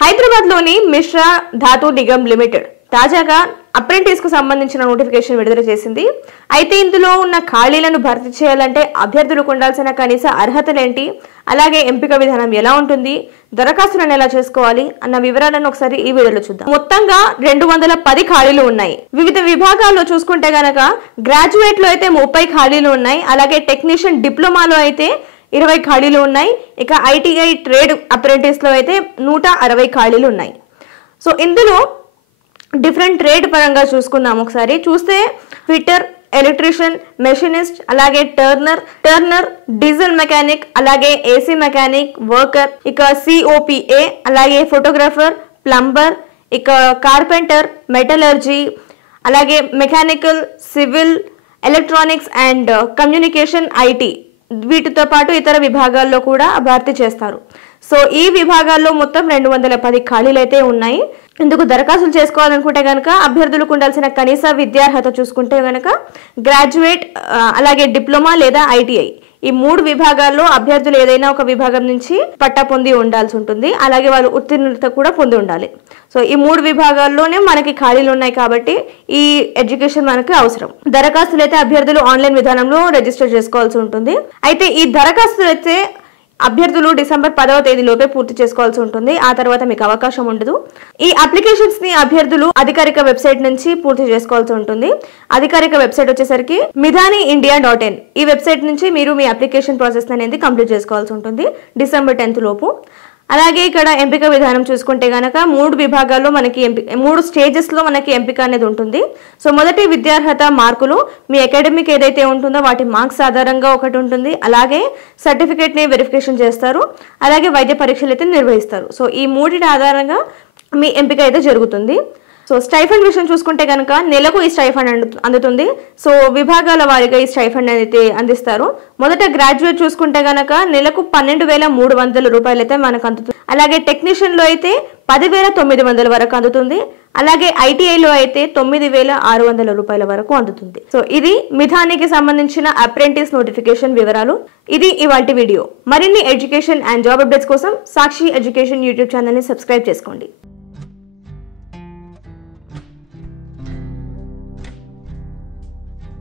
హైదరాబాద్లోని మిశ్రా ధాతు నిగమ్ లిమిటెడ్ తాజాగా అప్రెంటిస్ కు సంబంధించిన నోటిఫికేషన్ విడుదల చేసింది. అయితే ఇందులో ఉన్న ఖాళీలను భర్తీ చేయాలంటే అభ్యర్థులకు ఉండాల్సిన కనీస అర్హతలేంటి, అలాగే ఎంపిక విధానం ఎలా ఉంటుంది, దరఖాస్తులను ఎలా చేసుకోవాలి అన్న వివరాలను ఒకసారి ఈ వీడియోలో చూద్దాం. మొత్తంగా 210 ఖాళీలు ఉన్నాయి. వివిధ విభాగాల్లో చూసుకుంటే గనక గ్రాడ్యుయేట్ లో అయితే 30 ఖాళీలు ఉన్నాయి. అలాగే టెక్నీషియన్ డిప్లొమాలో అయితే 20 ఖాళీలు ఉన్నాయి. ఇక ఐటీఐ ట్రేడ్ అప్రెంటిస్ లో అయితే 160 ఖాళీలు ఉన్నాయి. సో ఇందులో డిఫరెంట్ ట్రేడ్ పరంగా చూసుకుందాం. ఒకసారి చూస్తే ఫిట్టర్, ఎలక్ట్రీషియన్, మెషినిస్ట్, అలాగే టర్నర్, డీజిల్ మెకానిక్, అలాగే ఏసీ మెకానిక్, వర్కర్, ఇక సిఓపిఏ, అలాగే ఫోటోగ్రాఫర్, ప్లంబర్, ఇక కార్పెంటర్, మెటలర్జీ, అలాగే mechanical, civil, electronics and communication, IT వీటితో పాటు ఇతర విభాగాల్లో కూడా భర్తీ చేస్తారు. సో ఈ విభాగాల్లో మొత్తం 210 ఖాళీలు అయితే ఉన్నాయి. ఇందుకు దరఖాస్తులు చేసుకోవాలనుకుంటే కనుక అభ్యర్థులకు ఉండాల్సిన కనీస విద్యార్హత చూసుకుంటే కనుక గ్రాడ్యుయేట్, అలాగే డిప్లొమా లేదా ఐటీఐ ఈ 3 విభాగాల్లో అభ్యర్థులు ఏదైనా ఒక విభాగం నుంచి పట్టా పొంది ఉండాల్సి ఉంటుంది. అలాగే వాళ్ళు ఉత్తీర్ణత కూడా పొంది ఉండాలి. సో ఈ 3 విభాగాల్లోనే మనకి ఖాళీలు ఉన్నాయి కాబట్టి ఈ ఎడ్యుకేషన్ మనకి అవసరం. దరఖాస్తులు అయితే అభ్యర్థులు ఆన్లైన్ విధానంలో రిజిస్టర్ చేసుకోవాల్సి ఉంటుంది. అయితే ఈ దరఖాస్తులు అయితే అభ్యర్థులు డిసెంబర్ 10వ తేదీలోపే పూర్తి చేసుకోవాల్సి ఉంటుంది. ఆ తర్వాత మీకు అవకాశం ఉండదు. ఈ అప్లికేషన్స్ ని అభ్యర్థులు అధికారిక వెబ్సైట్ నుంచి పూర్తి చేసుకోవాల్సి ఉంటుంది. అధికారిక వెబ్సైట్ వచ్చేసరికి midhaniindia.in. ఈ వెబ్సైట్ నుంచి మీరు మీ అప్లికేషన్ ప్రాసెస్ అనేది కంప్లీట్ చేసుకోవాల్సి ఉంటుంది డిసెంబర్ 10th లోపు. అలాగే ఇక్కడ ఎంపిక విధానం చూసుకుంటే గనక 3 విభాగాల్లో మనకి 3 స్టేజెస్ లో మనకి ఎంపిక అనేది ఉంటుంది. సో మొదటి విద్యార్హత మార్కులు, మీ అకాడమిక్ ఏదైతే ఉంటుందో వాటి మార్క్స్ ఆధారంగా ఒకటి ఉంటుంది. అలాగే సర్టిఫికేట్ ని వెరిఫికేషన్ చేస్తారు. అలాగే వైద్య పరీక్షలు అయితే నిర్వహిస్తారు. సో ఈ 3 ఆధారంగా మీ ఎంపిక అయితే జరుగుతుంది. సో స్టైఫండ్ విషయం చూసుకుంటే కనుక నెలకు ఈ స్టైఫండ్ అందుతుంది. సో విభాగాల వారీగా ఈ స్టైఫండ్ అయితే అందిస్తారు. మొదట గ్రాడ్యుయేట్ చూసుకుంటే కనుక నెలకు 12,300 రూపాయలు అయితే మనకు అందుతుంది. అలాగే టెక్నీషియన్ లో అయితే 10,900 వరకు అందుతుంది. అలాగే ఐటీఐలో అయితే 9,600 రూపాయల వరకు అందుతుంది. సో ఇది మిథానికి సంబంధించిన అప్రెంటిస్ నోటిఫికేషన్ వివరాలు. ఇది ఇవాల్టి వీడియో. మరిన్ని ఎడ్యుకేషన్ అండ్ జాబ్ అప్డేట్స్ కోసం సాక్షి ఎడ్యుకేషన్ యూట్యూబ్ ఛానల్ ని సబ్స్క్రైబ్ చేసుకోండి.